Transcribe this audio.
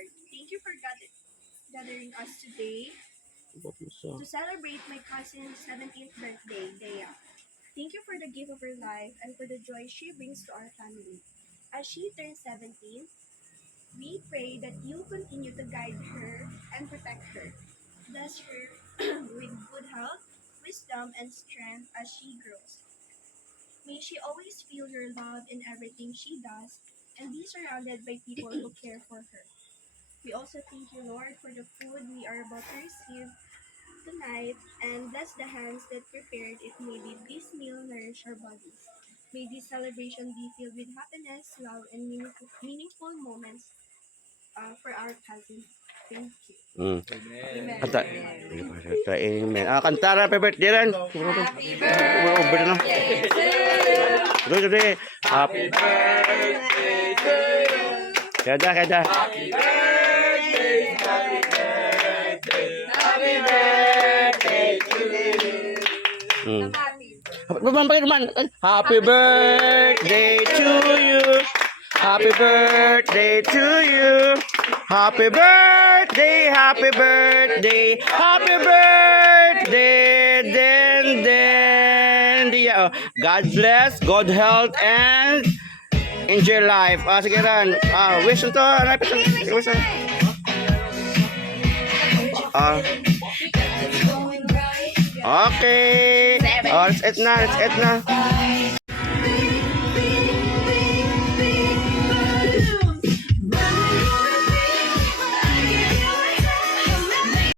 Lord. Thank you for gathering us today to celebrate my cousin's 17th birthday, Dea. Thank you for the gift of her life and for the joy she brings to our family. As she turns 17, we pray that you continue to guide her and protect her. Bless her with good health, wisdom, and strength as she grows. May she always feel your love in everything she does and be surrounded by people who care for her. We also thank you, Lord, for the food we are about to receive tonight and bless the hands that prepared it. May this meal nourish our bodies. May this celebration be filled with happiness, love, and meaningful moments for our cousin. Thank you. Amen. Kanta. Amen. Kantara happy birthday rin. Happy Over na. birthday to you. Today. Happy birthday to you. Kada. Happy birthday, happy birthday, happy birthday to you. Happy birthday to you. Happy birthday to you. Happy birthday, happy birthday, happy birthday, then. God bless, God health, and enjoy life. Sige ran. Wish to. Wish to. Okay. Let's eat na.